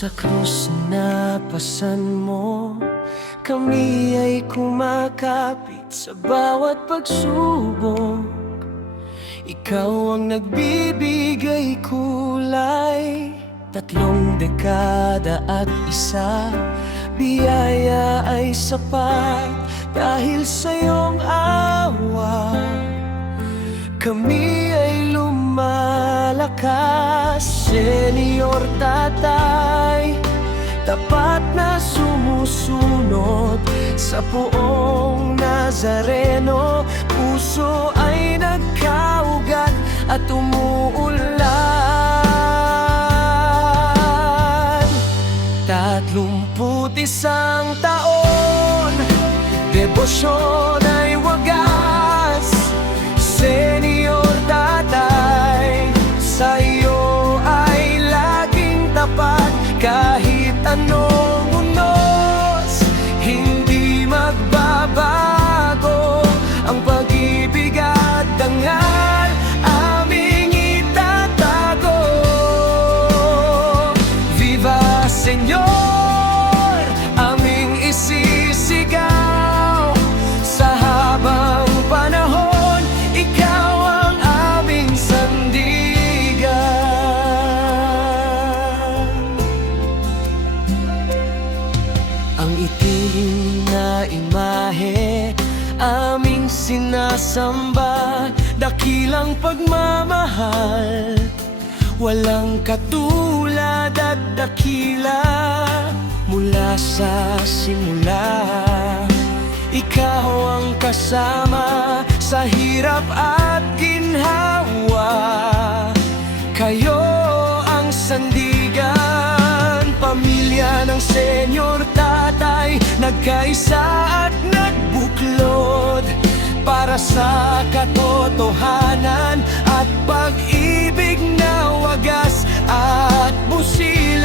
Sa krus na pasan mo, kami ay kumakapit sa bawat pagsubok. Ikaw ang nagbibigay kulay, 3 dekada at isa, biyaya ay sapat dahil sa iyong awa. Kami ay lumalakas, Senyor Tatay, tapat na sumusunod sa poong Nazareno. Puso ay nagkaugat at umuulan. 31 taon, debosyon ay wagas, Senyor Tatay, sa iyo ay laging tapat. Kahit anong unos, hindi magbabago ang pag-ibig at dangal aming itatago. Viva Senyor, aming isisigaw sa habang panahon. Ikaw ang aming sandigan. Ang itim na imahe aming sinasamba, dakilang pagmamahal, walang katulad at dakila. Mula sa simula, ikaw ang kasama sa hirap at ginhawa. Kayo ang sandigan, pamilya ng Senyor Tatay, nagkaisa at nagbuklod para sa katotohanan at pag-ibig na wagas at busilan.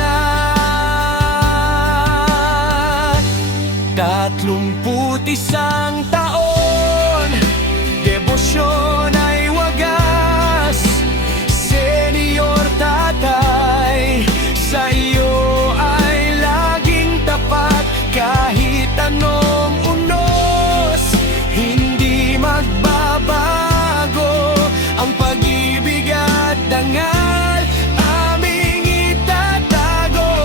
31 taon, debosyon ay wagas, Senyor Tatay, sa iyo ay laging tapat. Kahit anong unos, hindi magbabago ang pag-ibig at dangal aming itatago.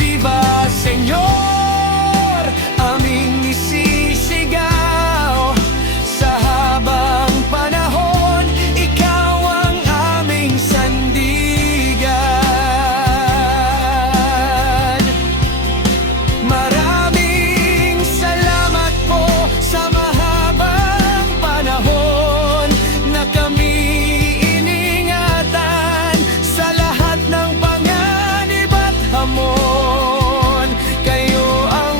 Viva Senyor, aming isisigaw sa habang panahon. Ikaw ang aming sandigan. Maraming salamat po sa mahabang panahon na kami iningatan sa lahat ng panganib at hamon. Kayo ang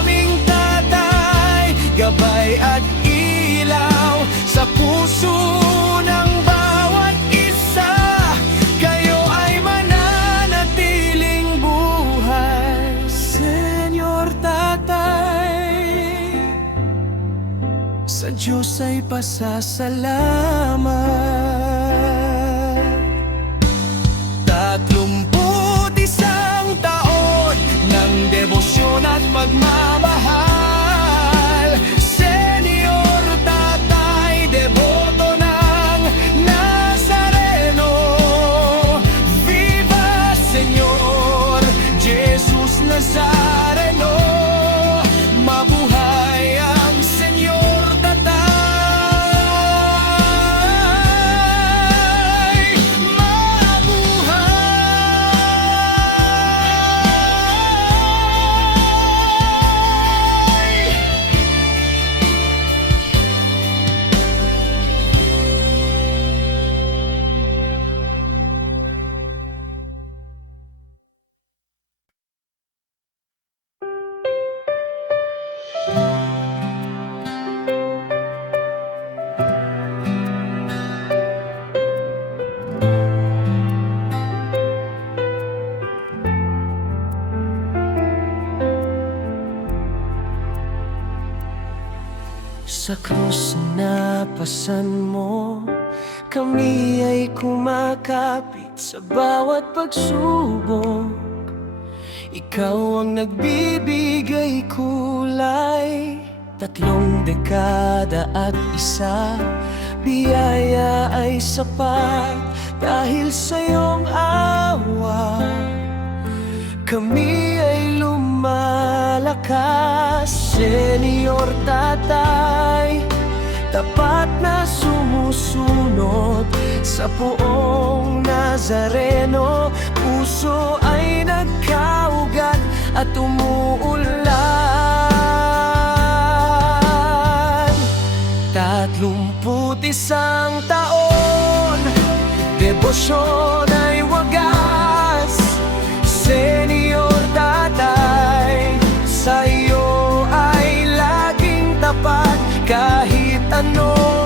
aming tatay, gabay at ilaw sa puso ng bawat isa. Kayo ay mananatiling buhay, Senyor Tatay. Sa Diyos ay pasasalamat. 31 taon ng debosyon at pagmamahal, Senyor Tatay, deboto ng Nazareno. Viva Senyor Jesus Nazareno, mabuhay ang Senyor Tatay, mabuhay. Sa krus na pasan mo, Kami ay kumakapit sa bawat pagsubok. Ikaw ang nagbibigay kulay. 3 dekada at isa, biyaya ay sapat. Dahil sa iyong awa, kami ay lumalakas. Senyor Tatay, tapat na sumusunod sa Poong Nazareno. Puso ay nagkaugat at umuulan. 31 taon, debosyon ay wagas. Senyor Tatay, sa iyo ay laging tapat kahit ano